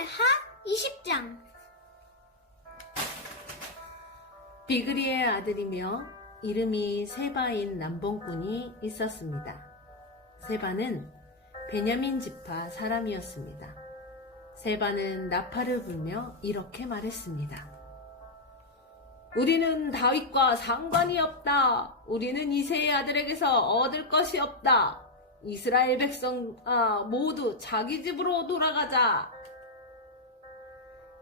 하 20장 비그리의 아들이며 이름이 세바인 남봉꾼이 있었습니다. 세바는 베냐민 지파 사람이었습니다. 세바는 나팔을 불며 이렇게 말했습니다. 우리는 다윗과 상관이 없다. 우리는 이세의 아들에게서 얻을 것이 없다. 이스라엘 백성 아, 모두 자기 집으로 돌아가자.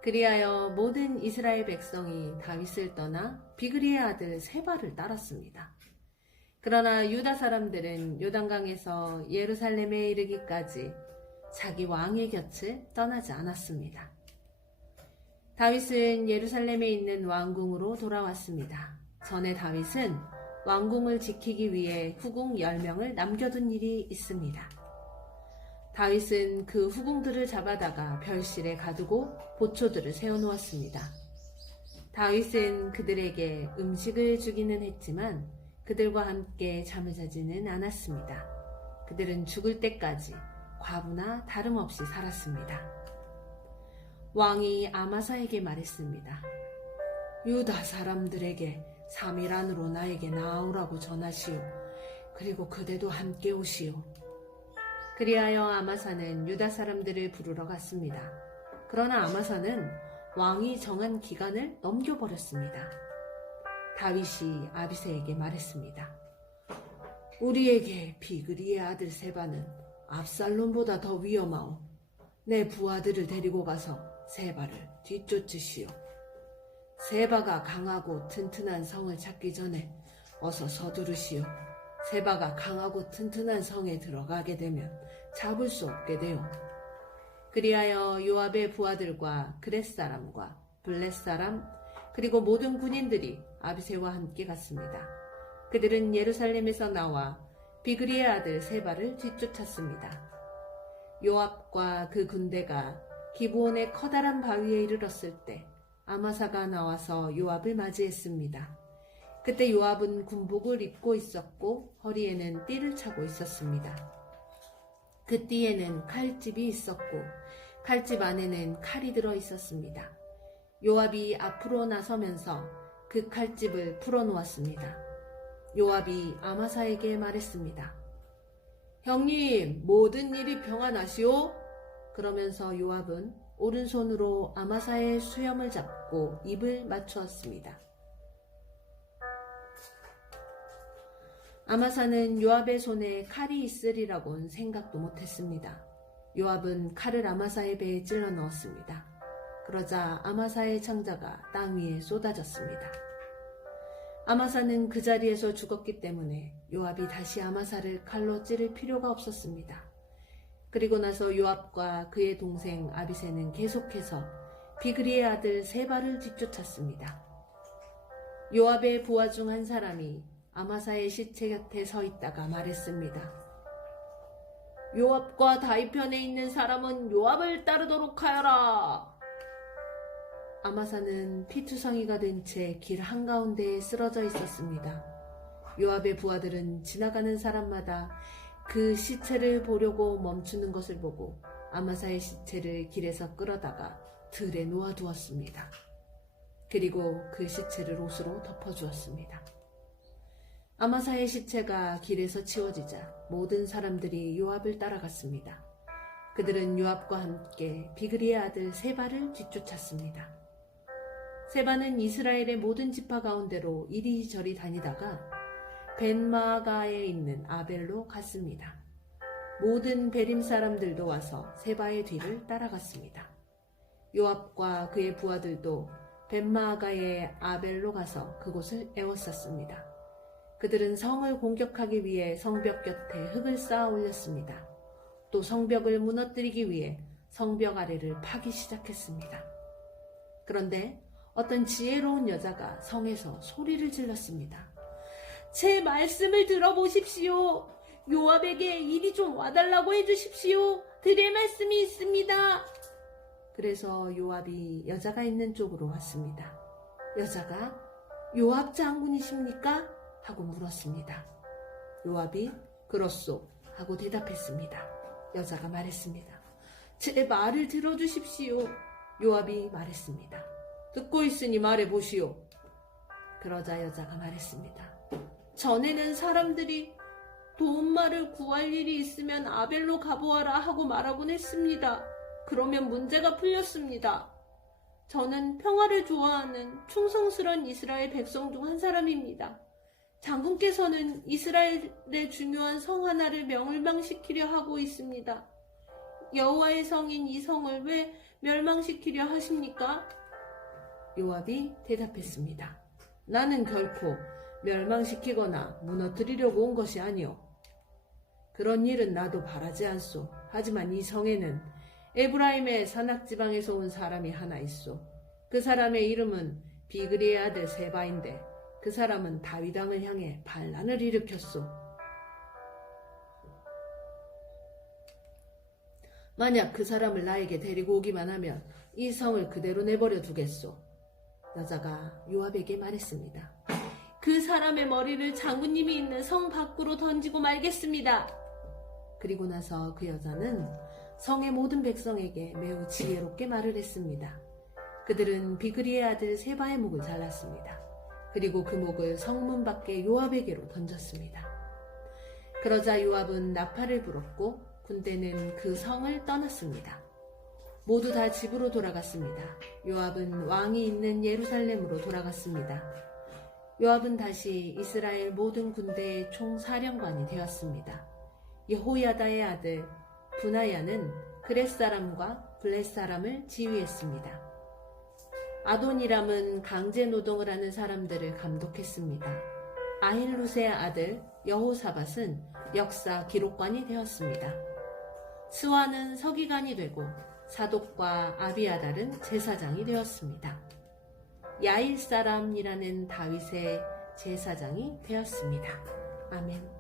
그리하여 모든 이스라엘 백성이 다윗을 떠나 비그리의 아들 세바를 따랐습니다. 그러나 유다 사람들은 요단강에서 예루살렘에 이르기까지 자기 왕의 곁을 떠나지 않았습니다. 다윗은 예루살렘에 있는 왕궁으로 돌아왔습니다. 전에 다윗은 왕궁을 지키기 위해 후궁 10명을 남겨둔 일이 있습니다. 다윗은 그 후궁들을 잡아다가 별실에 가두고 보초들을 세워놓았습니다. 다윗은 그들에게 음식을 주기는 했지만 그들과 함께 잠을 자지는 않았습니다. 그들은 죽을 때까지 과부나 다름없이 살았습니다. 왕이 아마사에게 말했습니다. 유다 사람들에게 3일 안으로 나에게 나오라고 전하시오. 그리고 그대도 함께 오시오. 그리하여 아마사는 유다 사람들을 부르러 갔습니다. 그러나 아마사는 왕이 정한 기간을 넘겨버렸습니다. 다윗이 아비세에게 말했습니다. 우리에게 비그리의 아들 세바는 압살롬보다 더 위험하오. 내 부하들을 데리고 가서 세바를 뒤쫓으시오. 세바가 강하고 튼튼한 성을 찾기 전에 어서 서두르시오. 세바가 강하고 튼튼한 성에 들어가게 되면 잡을 수 없게 되오. 그리하여 요압의 부하들과 그렛 사람과 블렛 사람 그리고 모든 군인들이 아비세와 함께 갔습니다. 그들은 예루살렘에서 나와 비그리의 아들 세바를 뒤쫓았습니다. 요압과 그 군대가 기브온의 커다란 바위에 이르렀을 때 아마사가 나와서 요압을 맞이했습니다. 그때 요압은 군복을 입고 있었고 허리에는 띠를 차고 있었습니다. 그 띠에는 칼집이 있었고 칼집 안에는 칼이 들어 있었습니다. 요압이 앞으로 나서면서 그 칼집을 풀어놓았습니다. 요압이 아마사에게 말했습니다. 형님, 모든 일이 평안하시오? 그러면서 요압은 오른손으로 아마사의 수염을 잡고 입을 맞추었습니다. 아마사는 요압의 손에 칼이 있으리라고는 생각도 못했습니다. 요압은 칼을 아마사의 배에 찔러 넣었습니다. 그러자 아마사의 창자가 땅 위에 쏟아졌습니다. 아마사는 그 자리에서 죽었기 때문에 요압이 다시 아마사를 칼로 찌를 필요가 없었습니다. 그리고 나서 요압과 그의 동생 아비세는 계속해서 비그리의 아들 세바를 뒤쫓았습니다. 요압의 부하 중 한 사람이 아마사의 시체 곁에 서 있다가 말했습니다. 요압과 다윗 편에 있는 사람은 요압을 따르도록 하여라. 아마사는 피투성이가 된 채 길 한가운데에 쓰러져 있었습니다. 요압의 부하들은 지나가는 사람마다 그 시체를 보려고 멈추는 것을 보고 아마사의 시체를 길에서 끌어다가 들에 놓아두었습니다. 그리고 그 시체를 옷으로 덮어주었습니다. 아마사의 시체가 길에서 치워지자 모든 사람들이 요압을 따라갔습니다. 그들은 요압과 함께 비그리의 아들 세바를 뒤쫓았습니다. 세바는 이스라엘의 모든 지파 가운데로 이리저리 다니다가 벤마가에 있는 아벨로 갔습니다. 모든 베림 사람들도 와서 세바의 뒤를 따라갔습니다. 요압과 그의 부하들도 벤마가의 아벨로 가서 그곳을 애워쌌습니다. 그들은 성을 공격하기 위해 성벽 곁에 흙을 쌓아 올렸습니다. 또 성벽을 무너뜨리기 위해 성벽 아래를 파기 시작했습니다. 그런데 어떤 지혜로운 여자가 성에서 소리를 질렀습니다. 제 말씀을 들어보십시오. 요압에게 일이 좀 와달라고 해주십시오. 드릴 말씀이 있습니다. 그래서 요압이 여자가 있는 쪽으로 왔습니다. 여자가 요압 장군이십니까? 하고 물었습니다. 요압이 그렇소 하고 대답했습니다. 여자가 말했습니다. 제 말을 들어주십시오. 요압이 말했습니다. 듣고 있으니 말해 보시오. 그러자 여자가 말했습니다. 전에는 사람들이 도움말을 구할 일이 있으면 아벨로 가보아라 하고 말하곤 했습니다. 그러면 문제가 풀렸습니다. 저는 평화를 좋아하는 충성스런 이스라엘 백성 중 한 사람입니다. 장군께서는 이스라엘의 중요한 성 하나를 멸망시키려 하고 있습니다. 여호와의 성인 이 성을 왜 멸망시키려 하십니까? 요압이 대답했습니다. 나는 결코 멸망시키거나 무너뜨리려고 온 것이 아니오. 그런 일은 나도 바라지 않소. 하지만 이 성에는 에브라임의 산악 지방에서 온 사람이 하나 있소. 그 사람의 이름은 비그리의 아들 세바인데 그 사람은 다윗 왕을 향해 반란을 일으켰소. 만약 그 사람을 나에게 데리고 오기만 하면 이 성을 그대로 내버려 두겠소. 여자가 요압에게 말했습니다. 그 사람의 머리를 장군님이 있는 성 밖으로 던지고 말겠습니다. 그리고 나서 그 여자는 성의 모든 백성에게 매우 지혜롭게 말을 했습니다. 그들은 비그리의 아들 세바의 목을 잘랐습니다. 그리고 그 목을 성문 밖에 요압에게로 던졌습니다. 그러자 요압은 나팔을 불었고 군대는 그 성을 떠났습니다. 모두 다 집으로 돌아갔습니다. 요압은 왕이 있는 예루살렘으로 돌아갔습니다. 요압은 다시 이스라엘 모든 군대의 총사령관이 되었습니다. 여호야다의 아들 분하야는 그렛 사람과 블렛 사람을 지휘했습니다. 아도니람은 강제 노동을 하는 사람들을 감독했습니다. 아힐루세의 아들 여호사밧은 역사 기록관이 되었습니다. 스와는 서기관이 되고 사독과 아비아달은 제사장이 되었습니다. 야일 사람이라는 다윗의 제사장이 되었습니다. 아멘.